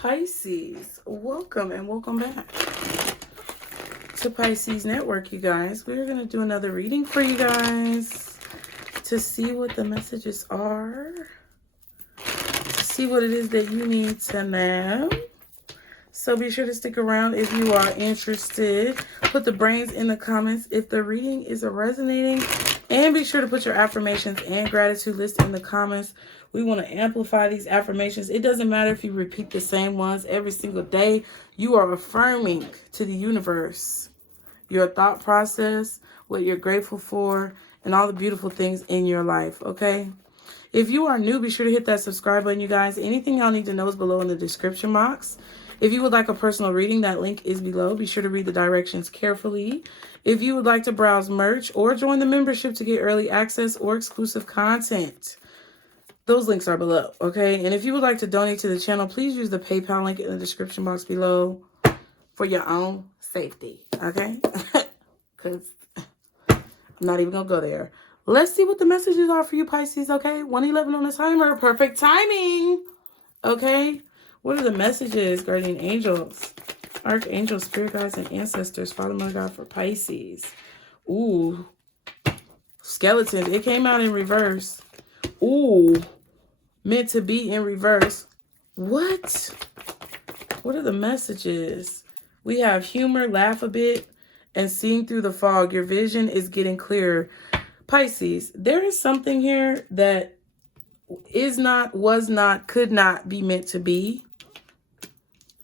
Pisces, welcome and welcome back to Pisces Network, you guys. We're going to do another reading for you guys to see what the messages are, to see what it is that you need to know. So be sure to stick around if you are interested. Put the brains in the comments if the reading is resonating. And be sure to put your affirmations and gratitude list in the comments. We want to amplify these affirmations. It doesn't matter if you repeat the same ones every single day. You are affirming to the universe your thought process, what you're grateful for, and all the beautiful things in your life, okay? If you are new, be sure to hit that subscribe button, you guys. Anything y'all need to know is below in the description box. If you would like a personal reading, that link is below. Be sure to read the directions carefully. If you would like to browse merch or join the membership to get early access or exclusive content, those links are below, okay? And if you would like to donate to the channel, please use the PayPal link in the description box below for your own safety, okay? Because I'm not even going to go there. Let's see what the messages are for you, Pisces, okay? 1:11 on the timer. Perfect timing, okay? What are the messages, guardian angels, archangels, spirit guides, and ancestors, Father, Mother, God, for Pisces? Ooh, skeletons. It came out in reverse. Ooh, meant to be in reverse. What? What are the messages? We have humor, laugh a bit, and seeing through the fog. Your vision is getting clearer. Pisces, there is something here that is not, was not, could not be meant to be.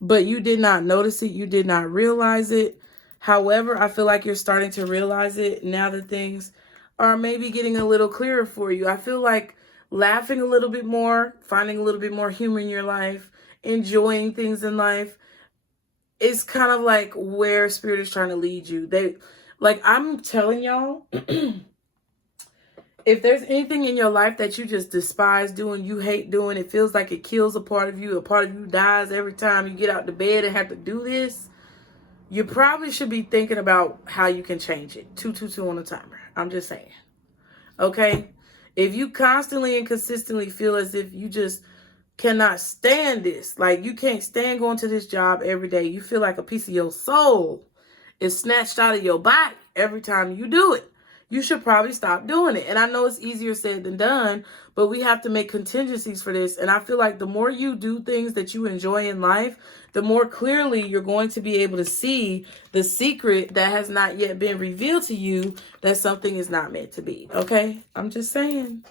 But you did not notice it. You did not realize it. However, I feel like you're starting to realize it now that things are maybe getting a little clearer for you. I feel like laughing a little bit more, finding a little bit more humor in your life, enjoying things in life is kind of like where Spirit is trying to lead you. I'm telling y'all, if there's anything in your life that you just despise doing, you hate doing, it feels like it kills a part of you dies every time you get out the bed and have to do this, you probably should be thinking about how you can change it. 222 on the timer. I'm just saying. Okay? If you constantly and consistently feel as if you just cannot stand this, like you can't stand going to this job every day, you feel like a piece of your soul is snatched out of your body every time you do it, you should probably stop doing it. And I know it's easier said than done, but we have to make contingencies for this. And I feel like the more you do things that you enjoy in life, the more clearly you're going to be able to see the secret that has not yet been revealed to you, that something is not meant to be. Okay? I'm just saying.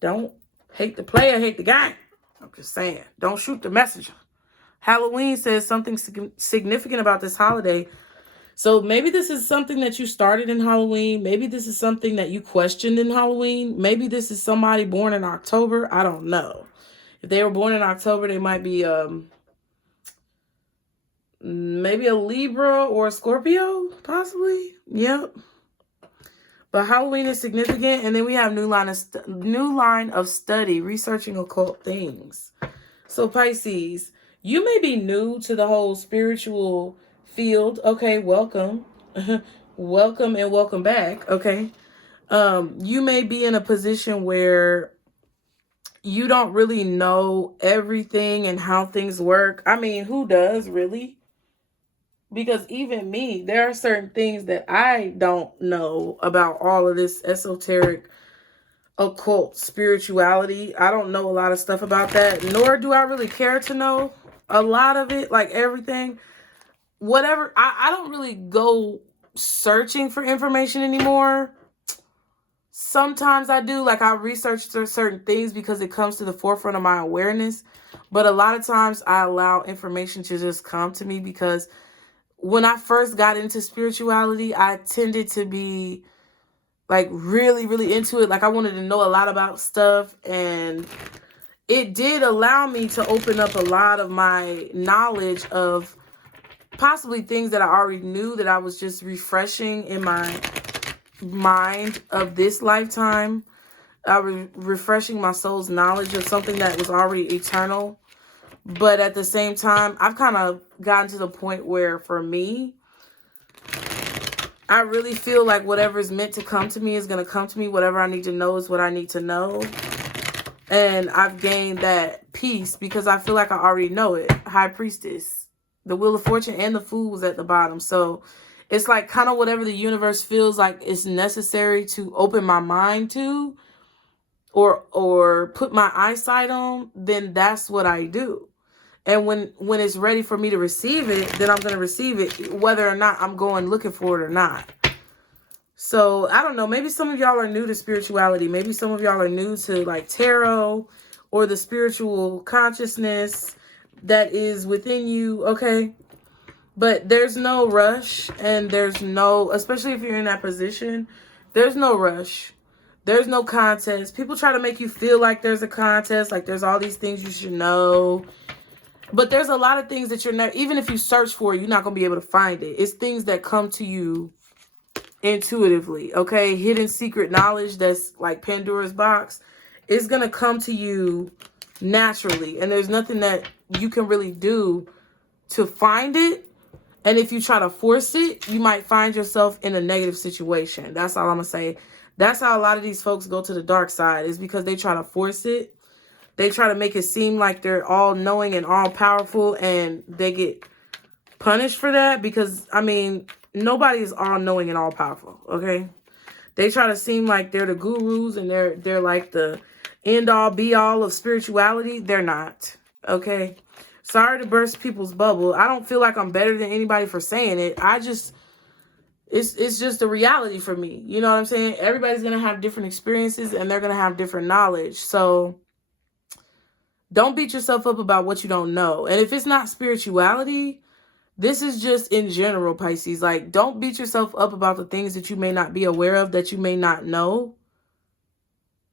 Don't hate the player, hate the game. I'm just saying. Don't shoot the messenger. Halloween says something significant about this holiday. So maybe this is something that you started in Halloween. Maybe this is something that you questioned in Halloween. Maybe this is somebody born in October. I don't know. If they were born in October, they might be maybe a Libra or a Scorpio, possibly. Yep. But Halloween is significant. And then we have new line of study, researching occult things. So Pisces, you may be new to the whole spiritual field. Okay, welcome. Welcome and welcome back. Okay. You may be in a position where you don't really know everything and how things work. I mean, who does really? Because even me, there are certain things that I don't know about all of this esoteric, occult spirituality. I don't know a lot of stuff about that, nor do I really care to know a lot of it, like everything. Whatever, I don't really go searching for information anymore. Sometimes I do, like I research certain things because it comes to the forefront of my awareness. But a lot of times I allow information to just come to me because when I first got into spirituality, I tended to be like really, really into it. Like I wanted to know a lot about stuff, and it did allow me to open up a lot of my knowledge of possibly things that I already knew, that I was just refreshing in my mind of this lifetime. I was refreshing my soul's knowledge of something that was already eternal. But at the same time, I've kind of gotten to the point where for me, I really feel like whatever is meant to come to me is going to come to me. Whatever I need to know is what I need to know. And I've gained that peace because I feel like I already know it. High Priestess. The Wheel of Fortune and the Fool was at the bottom. So it's like kind of whatever the universe feels like it's necessary to open my mind to or put my eyesight on, then that's what I do. And when it's ready for me to receive it, then I'm going to receive it, whether or not I'm going looking for it or not. So, I don't know. Maybe some of y'all are new to spirituality. Maybe some of y'all are new to like tarot or the spiritual consciousness that is within you. Okay. But there's no rush, and there's no, especially if you're in that position, there's no rush. There's no contest. People try to make you feel like there's a contest, like there's all these things you should know. But there's a lot of things that you're not, even if you search for it, you're not going to be able to find it. It's things that come to you intuitively, okay? Hidden secret knowledge that's like Pandora's box is going to come to you naturally. And there's nothing that you can really do to find it. And if you try to force it, you might find yourself in a negative situation. That's all I'm going to say. That's how a lot of these folks go to the dark side, is because they try to force it. They try to make it seem like they're all knowing and all powerful, and they get punished for that because, I mean, nobody is all knowing and all powerful, okay? They try to seem like they're the gurus and they're like the end all be all of spirituality. They're not, okay? Sorry to burst people's bubble. I don't feel like I'm better than anybody for saying it. It's just a reality for me. You know what I'm saying? Everybody's going to have different experiences and they're going to have different knowledge. So don't beat yourself up about what you don't know. And if it's not spirituality, this is just in general, Pisces. Like, don't beat yourself up about the things that you may not be aware of, that you may not know.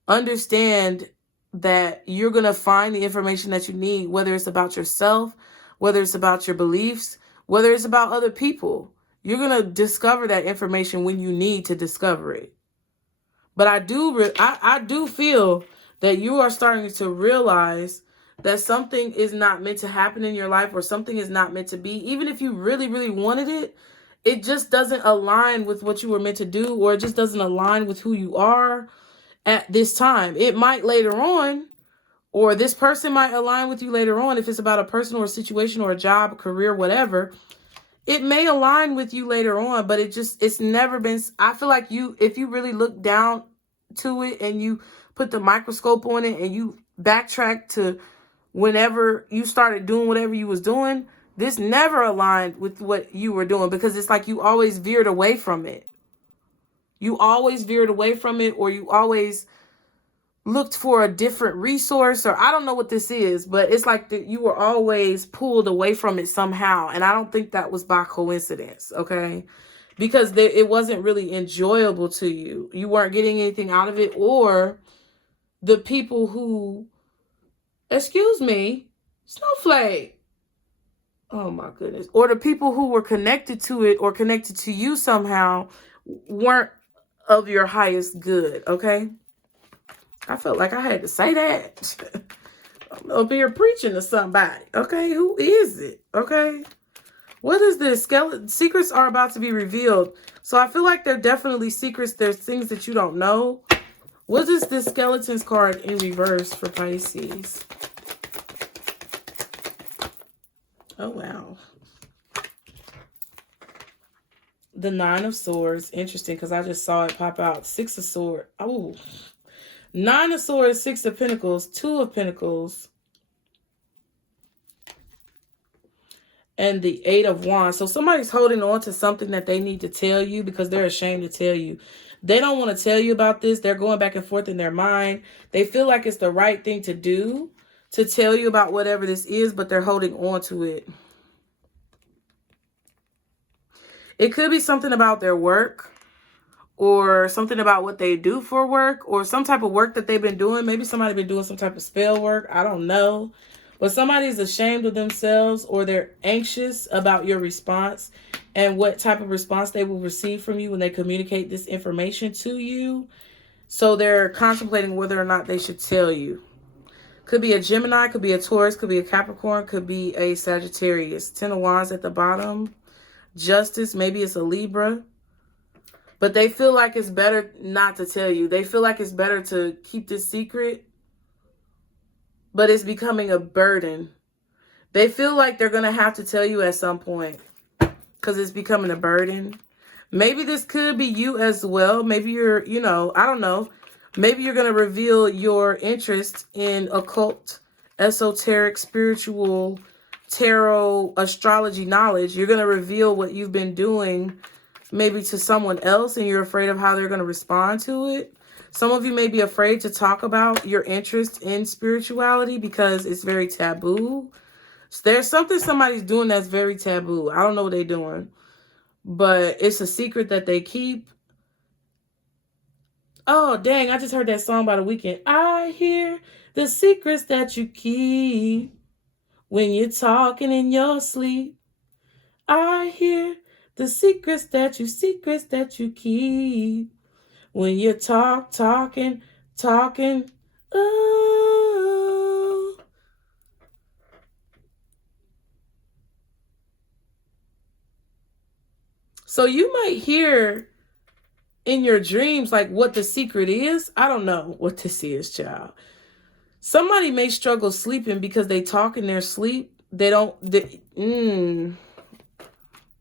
Understand that you're going to find the information that you need, whether it's about yourself, whether it's about your beliefs, whether it's about other people. You're going to discover that information when you need to discover it. But I do feel that you are starting to realize that something is not meant to happen in your life, or something is not meant to be. Even if you really, really wanted it, it just doesn't align with what you were meant to do, or it just doesn't align with who you are at this time. It might later on, or this person might align with you later on if it's about a person or a situation or a job, a career, whatever. It may align with you later on, but it's never been, I feel like if you really look down to it and you put the microscope on it and you backtrack to whenever you started doing whatever you was doing, this never aligned with what you were doing, because it's like you always veered away from it. You always veered away from it, or you always looked for a different resource, or I don't know what this is, but it's like that you were always pulled away from it somehow. And I don't think that was by coincidence, okay? Because it wasn't really enjoyable to you. You weren't getting anything out of it, or the people who, excuse me, Snowflake. Oh my goodness. Or the people who were connected to it or connected to you somehow weren't of your highest good, okay? I felt like I had to say that. I'm up here preaching to somebody, okay? Who is it, okay? What is this? Secrets are about to be revealed. So I feel like they're definitely secrets. There's things that you don't know. What is this Skeletons card in reverse for Pisces? Oh, wow. The Nine of Swords. Interesting, because I just saw it pop out. Six of Swords. Oh. Nine of Swords, Six of Pentacles, Two of Pentacles, and the Eight of Wands. So somebody's holding on to something that they need to tell you because they're ashamed to tell you. They don't want to tell you about this. They're going back and forth in their mind. They feel like it's the right thing to do to tell you about whatever this is, but they're holding on to it. It could be something about their work, or something about what they do for work, or some type of work that they've been doing. Maybe somebody been doing some type of spell work. I don't know. But somebody's ashamed of themselves, or they're anxious about your response and what type of response they will receive from you when they communicate this information to you. So they're contemplating whether or not they should tell you. Could be a Gemini, could be a Taurus, could be a Capricorn, could be a Sagittarius. Ten of Wands at the bottom. Justice, maybe it's a Libra. But they feel like it's better not to tell you. They feel like it's better to keep this secret but it's becoming a burden. They feel like they're going to have to tell you at some point because it's becoming a burden. Maybe this could be you as well. Maybe you're, you know, I don't know. Maybe you're going to reveal your interest in occult, esoteric, spiritual, tarot, astrology knowledge. You're going to reveal what you've been doing maybe to someone else, and you're afraid of how they're going to respond to it. Some of you may be afraid to talk about your interest in spirituality because it's very taboo. So there's something somebody's doing that's very taboo. I don't know what they're doing, but it's a secret that they keep. Oh, dang, I just heard that song by The Weeknd. I hear the secrets that you keep when you're talking in your sleep. I hear the secrets that you keep when you're talking. Oh. So you might hear in your dreams, like, what the secret is. I don't know what this is, child. Somebody may struggle sleeping because they talk in their sleep.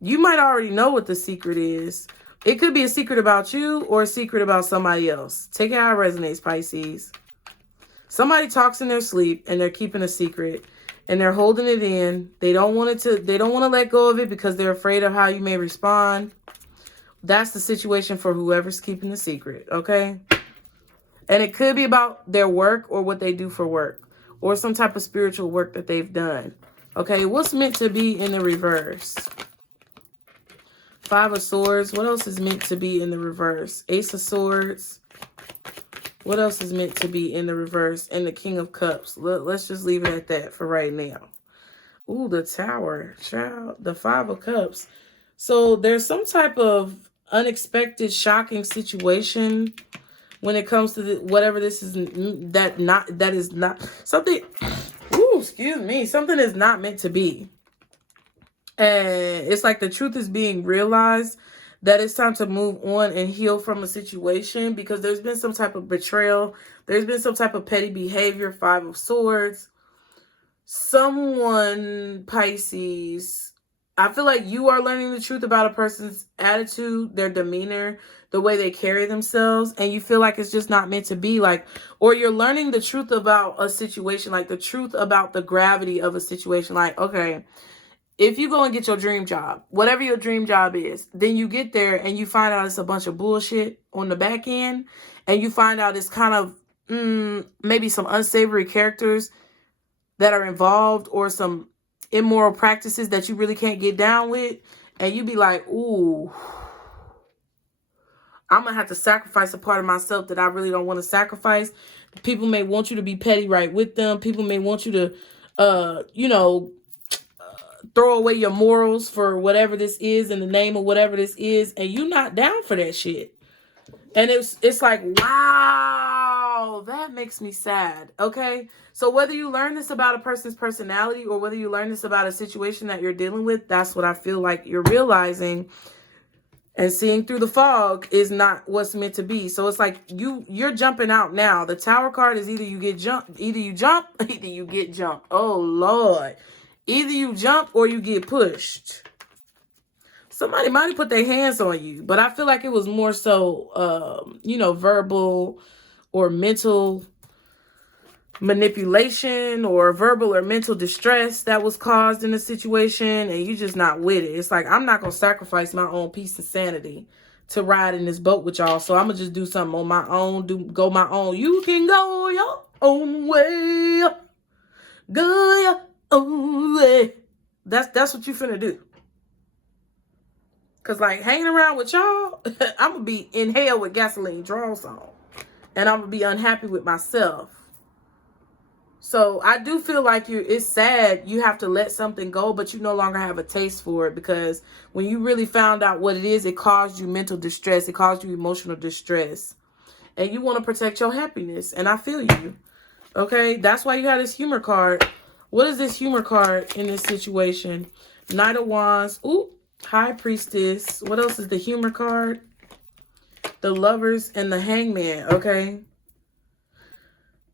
You might already know what the secret is. It could be a secret about you or a secret about somebody else. Take it how it resonates, Pisces. Somebody talks in their sleep and they're keeping a secret and they're holding it in. They don't want to let go of it because they're afraid of how you may respond. That's the situation for whoever's keeping the secret, okay? And it could be about their work or what they do for work or some type of spiritual work that they've done. Okay, what's meant to be in the reverse? Five of Swords. What else is meant to be in the reverse? Ace of Swords. What else is meant to be in the reverse? And the King of Cups. Let's just leave it at that for right now. Ooh, the Tower. Child. The Five of Cups. So there's some type of unexpected, shocking situation when it comes to whatever this is, that is not something. Ooh, excuse me. Something is not meant to be. And it's like the truth is being realized that it's time to move on and heal from a situation because there's been some type of betrayal. There's been some type of petty behavior. Five of Swords. Someone, Pisces, I feel like you are learning the truth about a person's attitude, their demeanor, the way they carry themselves, and you feel like it's just not meant to be, like, or you're learning the truth about a situation, like the truth about the gravity of a situation. Like, okay, if you go and get your dream job, whatever your dream job is, then you get there and you find out it's a bunch of bullshit on the back end, and you find out it's kind of maybe some unsavory characters that are involved or some immoral practices that you really can't get down with, and you be like, ooh, I'm gonna have to sacrifice a part of myself that I really don't want to sacrifice. People may want you to be petty right with them. People may want you to throw away your morals for whatever this is in the name of whatever this is, and you not down for that shit. And it's like, wow, that makes me sad. Okay, so whether you learn this about a person's personality or whether you learn this about a situation that you're dealing with, that's what I feel like you're realizing. And seeing through the fog is not what's meant to be. So it's like you're jumping out now. The Tower card is either you get jumped, either you jump, either you get jumped. Oh Lord, either you jump or you get pushed. Somebody might have put their hands on you, but I feel like it was more so, verbal or mental manipulation or verbal or mental distress that was caused in the situation, and you just not with it. It's like, I'm not going to sacrifice my own peace and sanity to ride in this boat with y'all, so I'm going to just do something on my own, go my own. You can go your own way. Go your own way. That's what you finna do. Because, like, hanging around with y'all, I'm going to be in hell with gasoline draws on. And I'm going to be unhappy with myself. So, I do feel like it's sad you have to let something go, but you no longer have a taste for it. Because when you really found out what it is, it caused you mental distress. It caused you emotional distress. And you want to protect your happiness. And I feel you. Okay? That's why you have this humor card. What is this humor card in this situation? Knight of Wands. Ooh. High Priestess. What else is the humor card? The Lovers and the Hangman. Okay.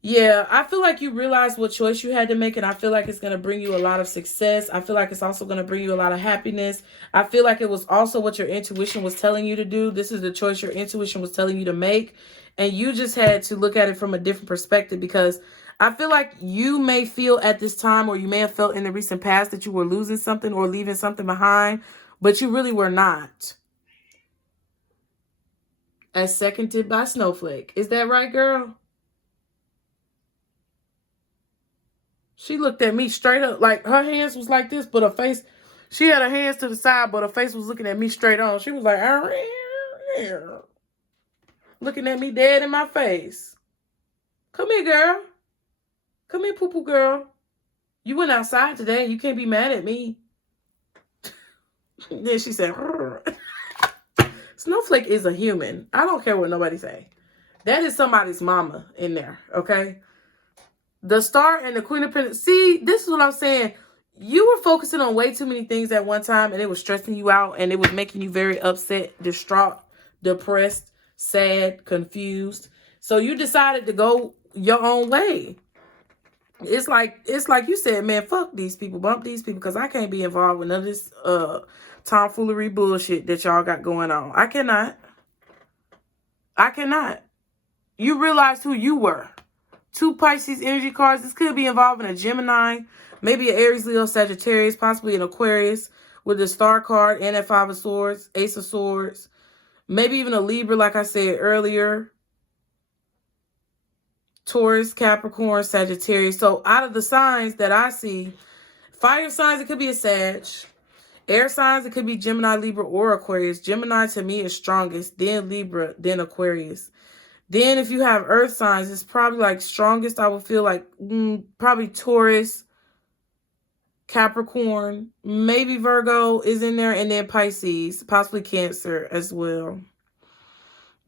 Yeah, I feel like you realized what choice you had to make, and I feel like it's going to bring you a lot of success. I feel like it's also going to bring you a lot of happiness. I feel like it was also what your intuition was telling you to do. This is the choice your intuition was telling you to make, and you just had to look at it from a different perspective, because I feel like you may feel at this time, or you may have felt in the recent past, that you were losing something or leaving something behind, but you really were not. As seconded by Snowflake. Is that right, girl? She looked at me straight up, like her hands was like this, but her face, she had her hands to the side, but her face was looking at me straight on. She was like, looking at me dead in my face. Come here, girl. Come here, poo-poo girl. You went outside today. You can't be mad at me. Then she said, Snowflake is a human. I don't care what nobody say. That is somebody's mama in there, okay? The Star and the Queen of Pentacles. See, this is what I'm saying. You were focusing on way too many things at one time, and it was stressing you out, and it was making you very upset, distraught, depressed, sad, confused. So you decided to go your own way. It's like you said, man, fuck these people, bump these people, because I can't be involved with none of this tomfoolery bullshit that y'all got going on. I cannot. You realized who you were. 2 Pisces energy cards. This could be involving a Gemini, maybe an Aries, Leo, Sagittarius, possibly an Aquarius with the Star card and a 5 of Swords, Ace of Swords. Maybe even a Libra, like I said earlier. Taurus, Capricorn, Sagittarius. So out of the signs that I see, fire signs, it could be a Sag. Air signs, it could be Gemini, Libra, or Aquarius. Gemini to me is strongest, then Libra, then Aquarius. Then if you have earth signs, it's probably like strongest, I would feel like probably Taurus, Capricorn, maybe Virgo is in there, and then Pisces, possibly Cancer as well.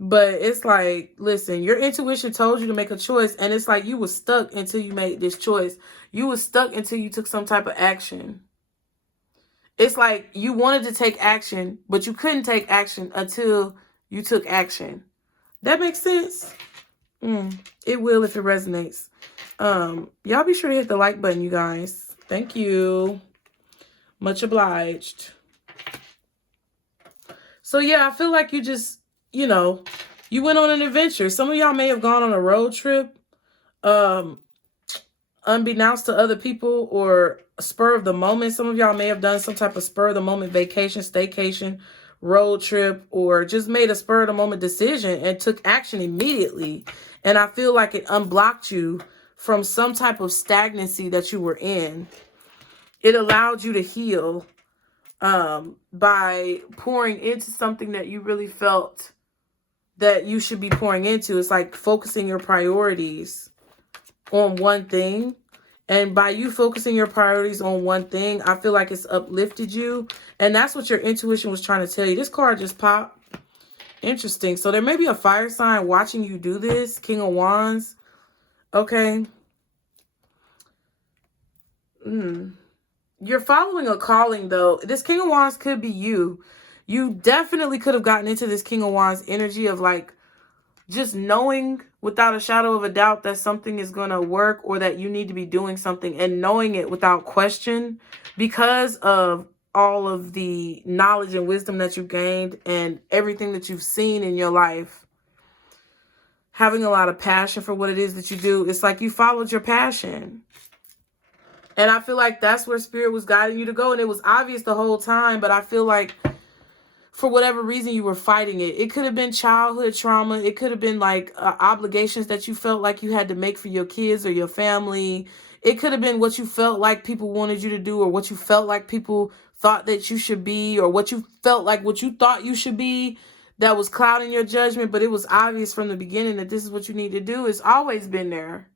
But it's like, listen, your intuition told you to make a choice, and it's like you were stuck until you made this choice. You were stuck until you took some type of action. It's like you wanted to take action, but you couldn't take action until you took action. That makes sense? It will if it resonates. Y'all be sure to hit the like button, you guys. Thank you. Much obliged. So yeah, I feel like you just, you know, you went on an adventure. Some of y'all may have gone on a road trip, unbeknownst to other people, or a spur of the moment. Some of y'all may have done some type of spur of the moment vacation, staycation, road trip, or just made a spur of the moment decision and took action immediately. And I feel like it unblocked you from some type of stagnancy that you were in. It allowed you to heal by pouring into something that you really felt that you should be pouring into. It's like focusing your priorities on one thing. And by you focusing your priorities on one thing, I feel like it's uplifted you. And that's what your intuition was trying to tell you. This card just popped. Interesting. So there may be a fire sign watching you do this. King of Wands. Okay. You're following a calling, though. This King of Wands could be you. You definitely could have gotten into this King of Wands energy of like just knowing without a shadow of a doubt that something is going to work, or that you need to be doing something, and knowing it without question because of all of the knowledge and wisdom that you gained and everything that you've seen in your life. Having a lot of passion for what it is that you do. It's like you followed your passion. And I feel like that's where Spirit was guiding you to go. And it was obvious the whole time, but I feel like for whatever reason you were fighting it. It could have been childhood trauma. It could have been like obligations that you felt like you had to make for your kids or your family. It could have been what you felt like people wanted you to do, or what you felt like people thought that you should be, or what you felt like what you thought you should be that was clouding your judgment. But it was obvious from the beginning that this is what you need to do. It's always been there.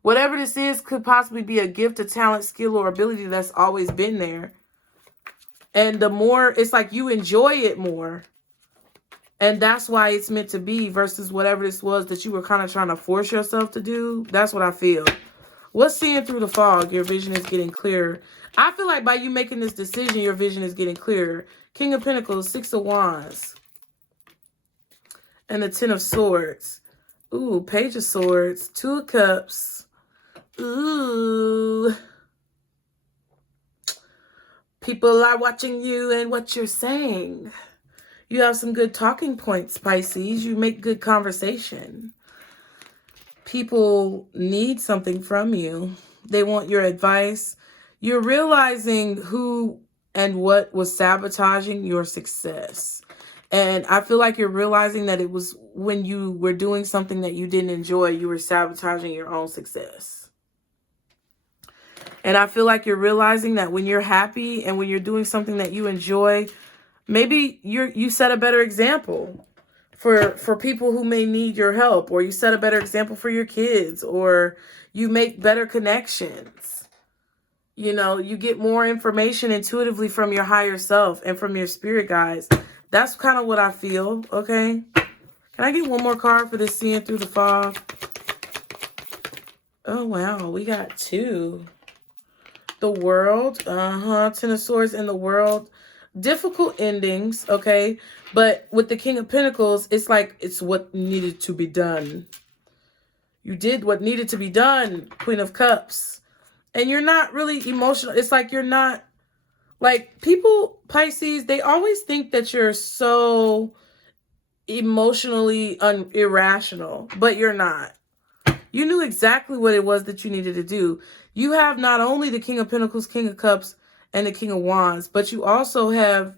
Whatever this is could possibly be a gift, a talent, skill, or ability that's always been there. And the more, it's like you enjoy it more. And that's why it's meant to be, versus whatever this was that you were kind of trying to force yourself to do. That's what I feel. What's seeing through the fog? Your vision is getting clearer. I feel like by you making this decision, your vision is getting clearer. King of Pentacles, 6 of Wands. And the 10 of Swords. Ooh, Page of Swords, Two of Cups. Ooh. People are watching you and what you're saying. You have some good talking points, Pisces. You make good conversation. People need something from you. They want your advice. You're realizing who and what was sabotaging your success. And I feel like you're realizing that it was when you were doing something that you didn't enjoy, you were sabotaging your own success. And I feel like you're realizing that when you're happy and when you're doing something that you enjoy, maybe you set a better example for people who may need your help, or you set a better example for your kids, or you make better connections. You know, you get more information intuitively from your higher self and from your spirit guides. That's kind of what I feel, okay? Can I get one more card for this Seeing Through the Fog? Oh, wow. We got two. The World. Ten of Swords in the World. Difficult endings, okay? But with the King of Pentacles, it's like it's what needed to be done. You did what needed to be done, Queen of Cups. And you're not really emotional. It's like you're not... Like, people, Pisces, they always think that you're so emotionally irrational, but you're not. You knew exactly what it was that you needed to do. You have not only the King of Pentacles, King of Cups, and the King of Wands, but you also have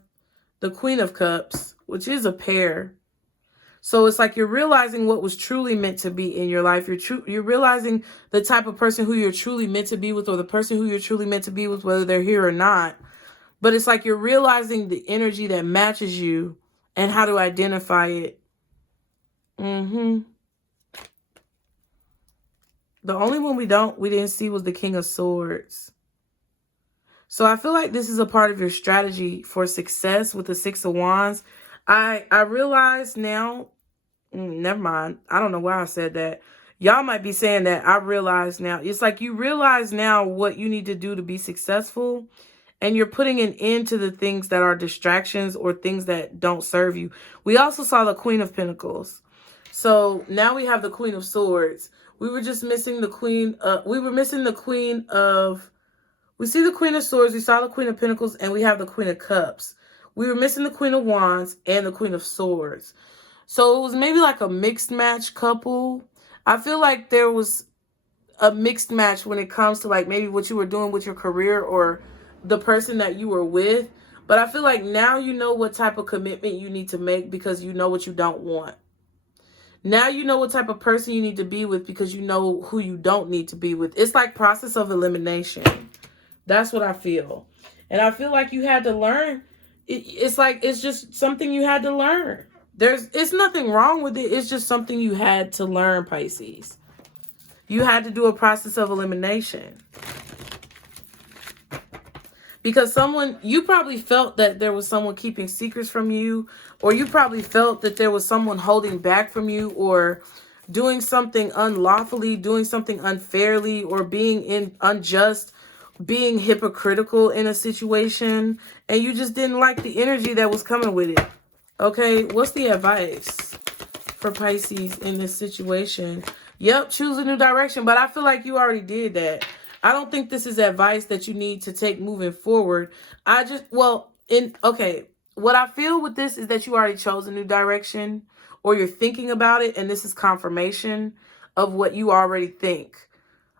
the Queen of Cups, which is a pair. So it's like you're realizing what was truly meant to be in your life. You're realizing the type of person who you're truly meant to be with, or the person who you're truly meant to be with, whether they're here or not. But it's like you're realizing the energy that matches you and how to identify it. The only one we didn't see was the King of Swords. So I feel like this is a part of your strategy for success with the Six of Wands. I realize now, never mind. I don't know why I said that. Y'all might be saying that. I realize now. It's like you realize now what you need to do to be successful. And you're putting an end to the things that are distractions or things that don't serve you. We also saw the Queen of Pentacles. So now we have the Queen of Swords. We were just missing the Queen. We were missing the Queen of... We see the Queen of Swords. We saw the Queen of Pentacles. And we have the Queen of Cups. We were missing the Queen of Wands and the Queen of Swords. So it was maybe like a mixed match couple. I feel like there was a mixed match when it comes to like maybe what you were doing with your career or the person that you were with. But I feel like now you know what type of commitment you need to make because you know what you don't want. Now you know what type of person you need to be with because you know who you don't need to be with. It's like process of elimination. That's what I feel. And I feel like you had to learn. It's like it's just something you had to learn. It's nothing wrong with it. It's just something you had to learn, Pisces. You had to do a process of elimination. Because you probably felt that there was someone keeping secrets from you, or you probably felt that there was someone holding back from you, or doing something unlawfully, doing something unfairly, or being unjust, being hypocritical in a situation, and you just didn't like the energy that was coming with it. Okay, what's the advice for Pisces in this situation? Yep, choose a new direction, but I feel like you already did that. I don't think this is advice that you need to take moving forward. What I feel with this is that you already chose a new direction, or you're thinking about it, and this is confirmation of what you already think.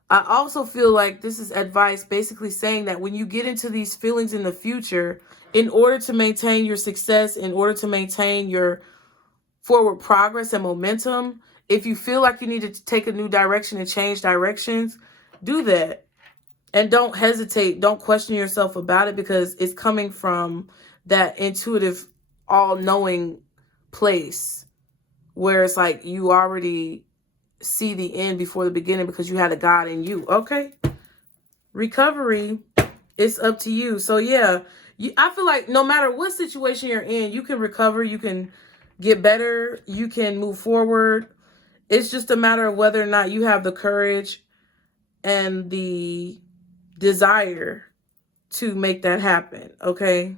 I also feel like this is advice basically saying that when you get into these feelings in the future, in order to maintain your success, in order to maintain your forward progress and momentum, if you feel like you need to take a new direction and change directions, do that. And don't hesitate. Don't question yourself about it, because it's coming from that intuitive, all-knowing place where it's like you already see the end before the beginning because you had a God in you. Okay? Recovery, it's up to you. So yeah, I feel like no matter what situation you're in, you can recover, you can get better, you can move forward. It's just a matter of whether or not you have the courage and the desire to make that happen. Okay?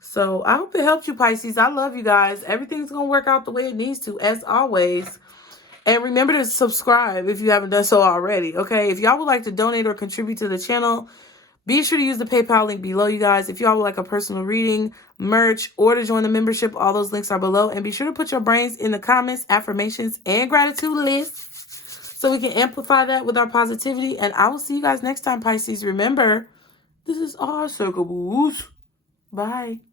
So I hope it helped you, Pisces. I love you guys. Everything's going to work out the way it needs to, as always. And remember to subscribe if you haven't done so already, okay? If y'all would like to donate or contribute to the channel, be sure to use the PayPal link below, you guys. If y'all would like a personal reading, merch, or to join the membership, all those links are below. And be sure to put your brains in the comments, affirmations, and gratitude lists so we can amplify that with our positivity. And I will see you guys next time, Pisces. Remember, this is our circle, booze. Bye.